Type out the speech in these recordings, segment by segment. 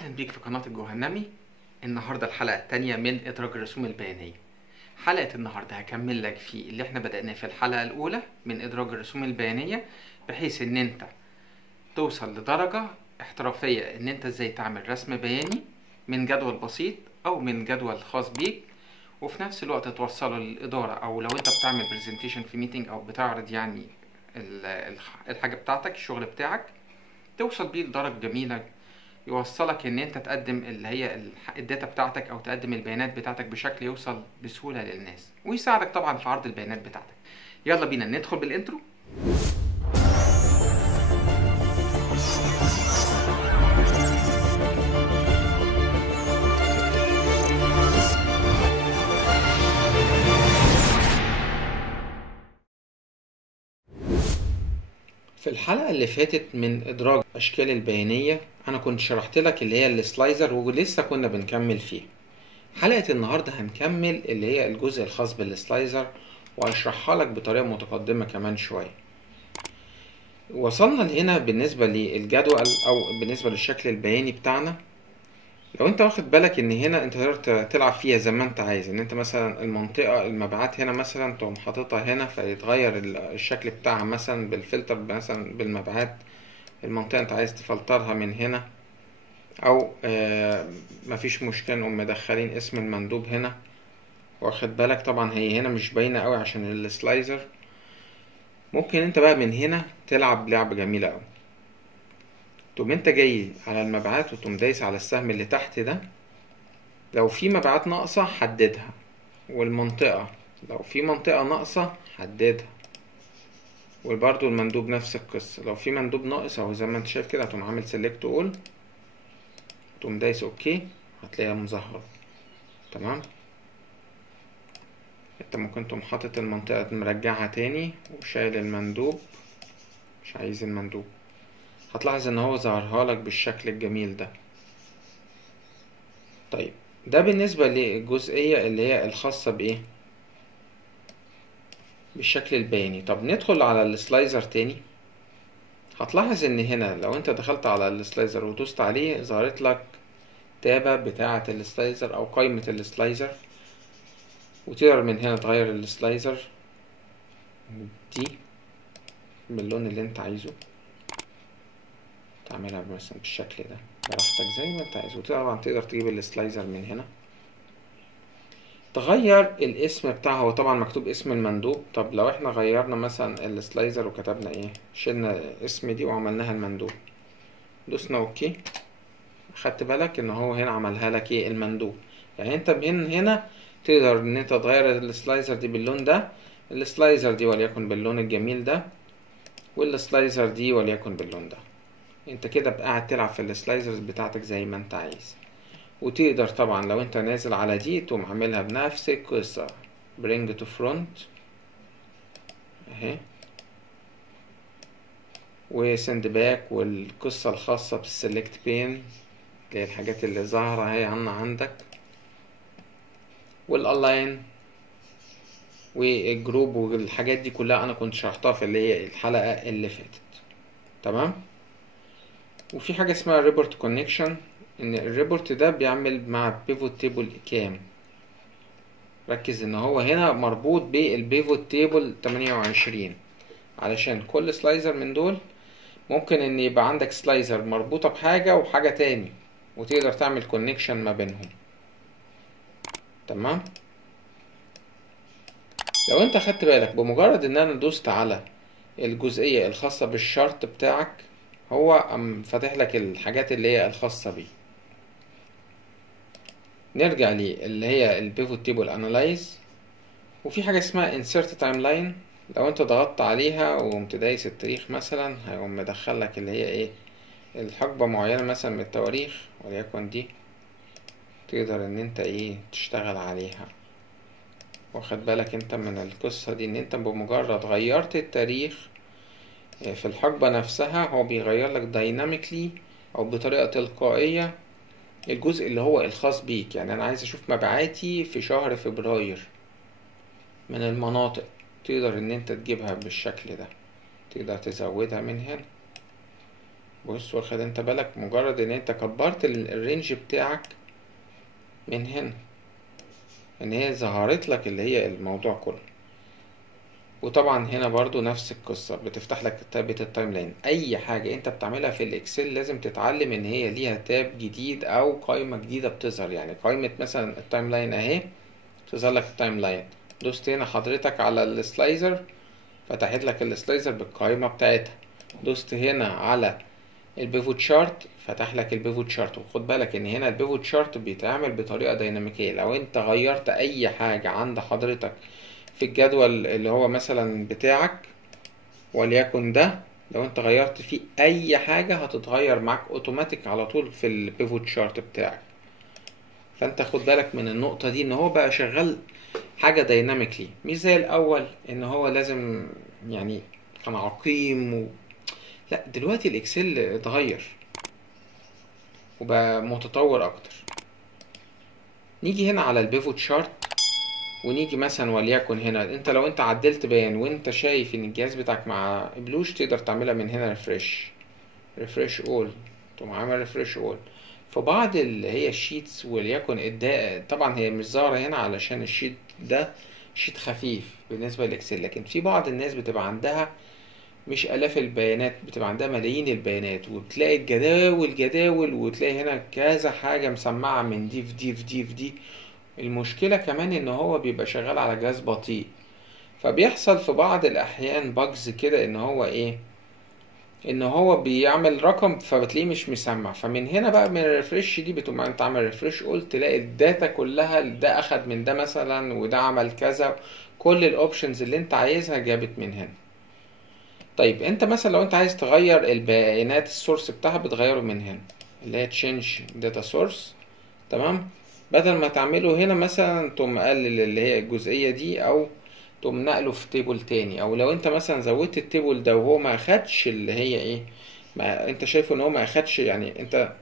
اهلا بيك في قناة الجهنمي. النهاردة الحلقة التانية من ادراج الرسوم البيانية. حلقة النهاردة هكمل لك في اللي احنا بدأناه في الحلقة الاولى من ادراج الرسوم البيانية، بحيث ان انت توصل لدرجة احترافية ان انت ازاي تعمل رسم بياني من جدول بسيط او من جدول خاص بيك، وفي نفس الوقت توصله للإدارة، او لو انت بتعمل برزنتيشن في ميتنج او بتعرض يعني الحاجة بتاعتك، الشغل بتاعك، توصل بيه لدرجة جميلة يوصلك ان انت تقدم اللي هي الداتا بتاعتك او تقدم البيانات بتاعتك بشكل يوصل بسهولة للناس، ويساعدك طبعا في عرض البيانات بتاعتك. يلا بينا ندخل بالانترو. في الحلقة اللي فاتت من إدراج أشكال البيانية أنا كنت شرحت لك اللي هي السلايزر، ولسه كنا بنكمل فيها. حلقة النهاردة هنكمل اللي هي الجزء الخاص بالسلايزر، وهشرحها لك بطريقة متقدمة كمان شوية. وصلنا لهنا بالنسبة للجدول أو بالنسبة للشكل البياني بتاعنا. لو انت واخد بالك ان هنا انت تقدر تلعب فيها زي ما انت عايز، ان انت مثلا المنطقة المبيعات هنا مثلا تقوم حاططها هنا فيتغير الشكل بتاعها مثلا بالفلتر، مثلا بالمبيعات. المنطقة انت عايز تفلترها من هنا، او مفيش مشكلة نقوم مدخلين اسم المندوب هنا. واخد بالك طبعا هي هنا مش باينة قوي عشان السلايزر. ممكن انت بقى من هنا تلعب لعبة جميلة قوي. تقوم انت جاي على المبيعات وتقوم دايس على السهم اللي تحت ده، لو في مبيعات ناقصة حددها، والمنطقة لو في منطقة ناقصة حددها، وبرضو المندوب نفس القصة، لو في مندوب ناقص اهو زي ما انت شايف كده هتقوم عامل سيلكت اول، تقوم دايس اوكي، هتلاقيها مظهرة تمام. انت ممكن تقوم حاطط المنطقة مرجعها تاني وشايل المندوب، مش عايز المندوب، هتلاحظ ان هو ظهرها لك بالشكل الجميل ده. طيب ده بالنسبة للجزئية اللي هي الخاصة بايه، بالشكل البياني. طب ندخل على السلايزر تاني. هتلاحظ ان هنا لو انت دخلت على السلايزر ودوست عليه ظهرت لك تابة بتاعة السلايزر او قائمة السلايزر، وتقدر من هنا تغير السلايزر دي باللون اللي انت عايزه، تعملها مثلا بالشكل ده براحتك زي ما انت عايز. وطبعا تقدر تجيب السلايزر من هنا تغير الاسم بتاعه، هو طبعا مكتوب اسم المندوب. طب لو احنا غيرنا مثلا السلايزر وكتبنا ايه، شلنا اسم دي وعملناها المندوب، دوسنا اوكي، خدت بالك ان هو هنا عملها لك ايه، المندوب. يعني انت من هنا تقدر ان انت تغير السلايزر دي باللون ده، السلايزر دي وليكن باللون الجميل ده، والسلايزر دي وليكن باللون ده. انت كده قاعد تلعب في السلايزرز بتاعتك زي ما انت عايز. وتقدر طبعا لو انت نازل على دي تقوم عاملها بنفس القصة، bring to front اهي، وسند باك، والقصة الخاصة بالسلكت بين اللي هي الحاجات اللي ظاهرة اهي عندك، والالاين والجروب والحاجات دي كلها انا كنت شرحتها في اللي هي الحلقة اللي فاتت تمام. وفي حاجة اسمها ريبورت كونكشن، ان الريبورت ده بيعمل مع بيفوت تيبل كام. ركز ان هو هنا مربوط بالبيفوت تيبل 28، علشان كل سلايزر من دول ممكن ان يبقى عندك سلايزر مربوطة بحاجة وحاجة تاني، وتقدر تعمل كونكشن ما بينهم تمام. لو انت خدت بالك بمجرد ان انا دوست على الجزئية الخاصة بالشرط بتاعك، هو فاتح لك الحاجات اللي هي الخاصة بيه. نرجع لي اللي هي البيفوت تيبل انالايز، وفي حاجة اسمها insert timeline. لو انت ضغطت عليها وقمت دايس التاريخ مثلا هيقوم مدخلك اللي هي ايه، الحقبة معينة مثلا من التواريخ وليكن دي، تقدر ان انت ايه تشتغل عليها. واخد بالك انت من القصة دي، ان انت بمجرد غيرت التاريخ في الحقبة نفسها هو بيغير لك دايناميكلي او بطريقة تلقائية الجزء اللي هو الخاص بيك. يعني انا عايز اشوف مبيعاتي في شهر فبراير من المناطق، تقدر ان انت تجيبها بالشكل ده، تقدر تزودها من هنا بص، واخد انت بالك مجرد ان انت كبرت الرينج بتاعك من هنا، ان هي ظهرت لك اللي هي الموضوع كله. وطبعا هنا برضو نفس القصة، بتفتح لك تابة التايم لاين. اي حاجة انت بتعملها في الاكسل لازم تتعلم ان هي ليها تاب جديد او قائمة جديدة بتظهر. يعني قائمة مثلا التايم لاين اهي، تظهر لك التايم لاين. دوست هنا حضرتك على السلايزر، فتحت لك السلايزر بالقائمة بتاعتها. دوست هنا على البيفوت شارت، فتح لك البيفوت شارت. وخد بالك ان هنا البيفوت شارت بيتعمل بطريقة ديناميكية. لو انت غيرت اي حاجة عند حضرتك في الجدول اللي هو مثلا بتاعك، وليكن ده، لو انت غيرت فيه اي حاجة هتتغير معاك اوتوماتيك على طول في البيفوت شارت بتاعك. فانت خد بالك من النقطة دي، ان هو بقى شغال حاجة دايناميكلي، مش زي الاول ان هو لازم يعني كان عقيم لا، دلوقتي الاكسل اتغير وبقى متطور اكتر. نيجي هنا على البيفوت شارت، ونيجي مثلا وليكن هنا، انت لو انت عدلت بيان وانت شايف ان الجهاز بتاعك مع بلوش، تقدر تعملها من هنا ريفرش اول، تقوم عامل ريفرش اول. في بعض اللي هي الشيتس وليكن الداء، طبعا هي مش ظاهرة هنا علشان الشيت ده شيت خفيف بالنسبة للاكسل، لكن في بعض الناس بتبقى عندها مش آلاف البيانات، بتبقى عندها ملايين البيانات، وبتلاقي الجداول جداول، وتلاقي هنا كذا حاجة مسمعة من دي في دي في دي في دي. المشكلة كمان ان هو بيبقى شغال على جهاز بطيء، فبيحصل في بعض الاحيان باجز كده، ان هو ايه، ان هو بيعمل رقم فبتلاقيه مش مسمع. فمن هنا بقى من الريفرش دي بتقوم انت عامل ريفرش، قلت تلاقي الداتا كلها، ده اخد من ده مثلا، وده عمل كذا، كل الاوبشنز اللي انت عايزها جابت من هنا. طيب انت مثلا لو انت عايز تغير البيانات السورس بتاعها، بتغيره من هنا اللي هي تشينج داتا سورس. تمام. بدل ما تعمله هنا مثلا، تقوم مقلل اللي هي الجزئية دي، او تقوم نقله في تيبل تاني. او لو انت مثلا زودت التيبل ده وهو ما اخدش اللي هي ايه، ما انت شايفه ان هو ما اخدش، يعني انت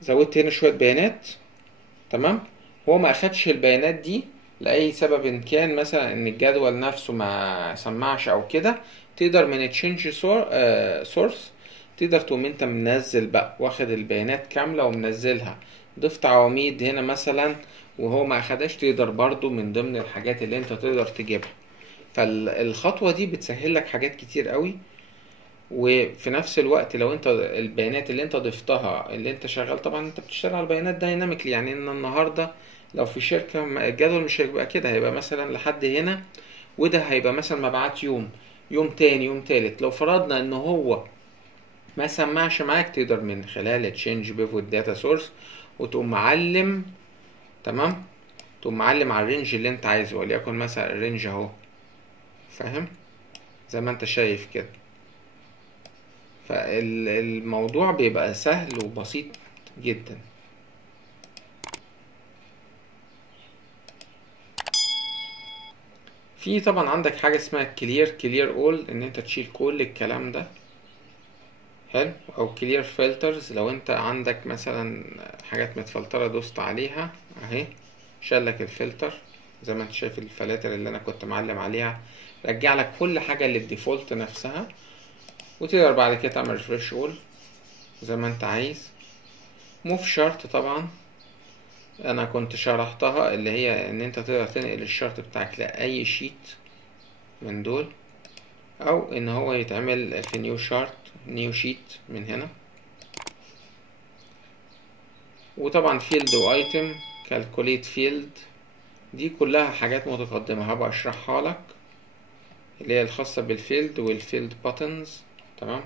زودت هنا شوية بيانات، تمام، هو ما اخدش البيانات دي لأي سبب إن كان، مثلا ان الجدول نفسه ما سمعش او كده، تقدر من تشينج سورس، تقدر تقوم انت منزل بقى، واخد البيانات كاملة ومنزلها. ضفت عواميد هنا مثلا وهو ما اخدهاش، تقدر برضو من ضمن الحاجات اللي انت تقدر تجيبها. فالخطوة دي بتسهل لك حاجات كتير قوي. وفي نفس الوقت لو انت البيانات اللي انت ضفتها، اللي انت شغال، طبعا انت بتشتغل على البيانات دايناميكلي، يعني ان النهارده لو في شركة الجدول مش هيبقى كده، هيبقى مثلا لحد هنا، وده هيبقى مثلا مبعت يوم تاني، يوم تالت. لو فرضنا ان هو ما سمعش معاك، تقدر من خلال تشينج بيفوت داتا سورس وتقوم معلم، تمام، تقوم معلم على الرينج اللي انت عايزه، وليكن مثلا الرينج اهو، فاهم، زي ما انت شايف كده. فالموضوع بيبقى سهل وبسيط جدا. في طبعا عندك حاجة اسمها كلير اول، ان انت تشيل كل الكلام ده، حلو. او كلير فلترز، لو انت عندك مثلا حاجات متفلترة دوست عليها اهي، شالك الفلتر زي ما انت شايف الفلاتر اللي انا كنت معلم عليها، رجع لك كل حاجة للديفولت نفسها. وتقدر بعد كده تعمل ريفرش اول زي ما انت عايز. موف شارت طبعا انا كنت شرحتها، اللي هي ان انت تقدر تنقل الشارت بتاعك لاي شيت من دول، او ان هو يتعمل في نيو شارت، نيو شيت من هنا. وطبعا فيلد وايتم، كالكوليت فيلد، دي كلها حاجات متقدمة هبقى اشرحها لك، اللي هي الخاصة بالفيلد والفيلد باتنز، تمام،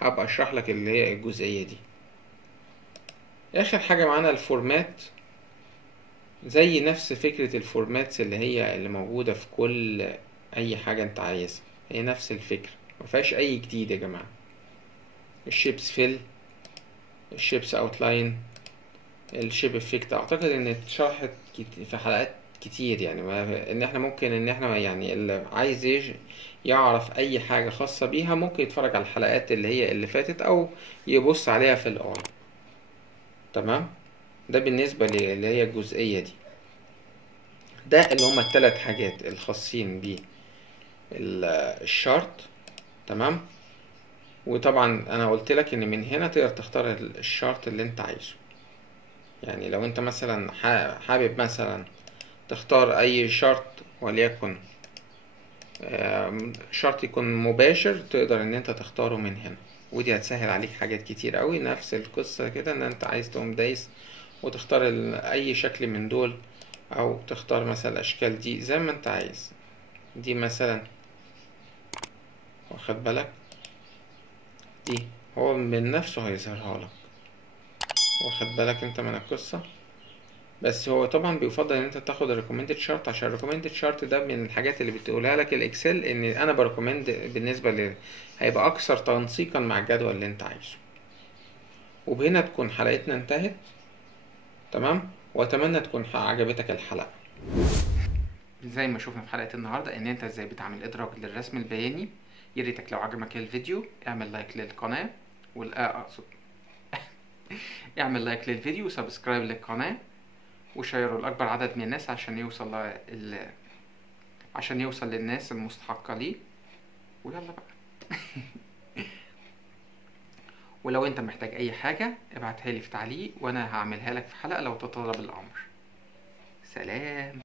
هبقى اشرح لك اللي هي الجزئية دي. اخر حاجة معانا الفورمات، زي نفس فكرة الفورماتس اللي هي اللي موجودة في كل اي حاجة انت عايزها، هي نفس الفكرة، مفيهاش اي جديد يا جماعة. الشيبس فيل، الشيبس اوتلاين، الشيب افكت، اعتقد ان اتشرحت في حلقات كتير، يعني ان احنا ممكن ان احنا يعني اللي عايز يعرف اي حاجة خاصة بيها ممكن يتفرج على الحلقات اللي هي اللي فاتت، او يبص عليها في الاول. تمام. ده بالنسبة اللي هي الجزئية دي. ده اللي هما الثلاث حاجات الخاصين بالشارت، تمام، وطبعا انا قلت لك ان من هنا تقدر تختار الشارت اللي انت عايزه. يعني لو انت مثلا حابب مثلا تختار اي شرط، وليكن شرط يكون مباشر، تقدر ان انت تختاره من هنا، ودي هتسهل عليك حاجات كتير قوي. نفس القصة كده ان انت عايز تقوم دايس وتختار اي شكل من دول، او تختار مثلا الاشكال دي زي ما انت عايز. دي مثلا، واخد بالك، دي هو من نفسه هيظهرها لك، واخد بالك انت من القصة. بس هو طبعا بيفضل ان انت تاخد الريكومندد شارت، عشان الريكومندد شارت ده من الحاجات اللي بتقولها لك الاكسل ان انا بريكومند بالنسبه هيبقى اكثر تنسيقا مع الجدول اللي انت عايزه. وبهنا تكون حلقتنا انتهت. تمام، واتمنى تكون عجبتك الحلقه. زي ما شفنا في حلقه النهارده ان انت ازاي بتعمل ادراج للرسم البياني. يا ريتك لو عجبك الفيديو اعمل لايك للقناه اقصد اعمل لايك للفيديو وسبسكرايب للقناه، وشيره لأكبر عدد من الناس عشان يوصل للناس المستحقة ليه. ويلا بقى. ولو انت محتاج اي حاجة ابعتها لي في تعليق وانا هعملها لك في حلقة لو تطلب الامر. سلام.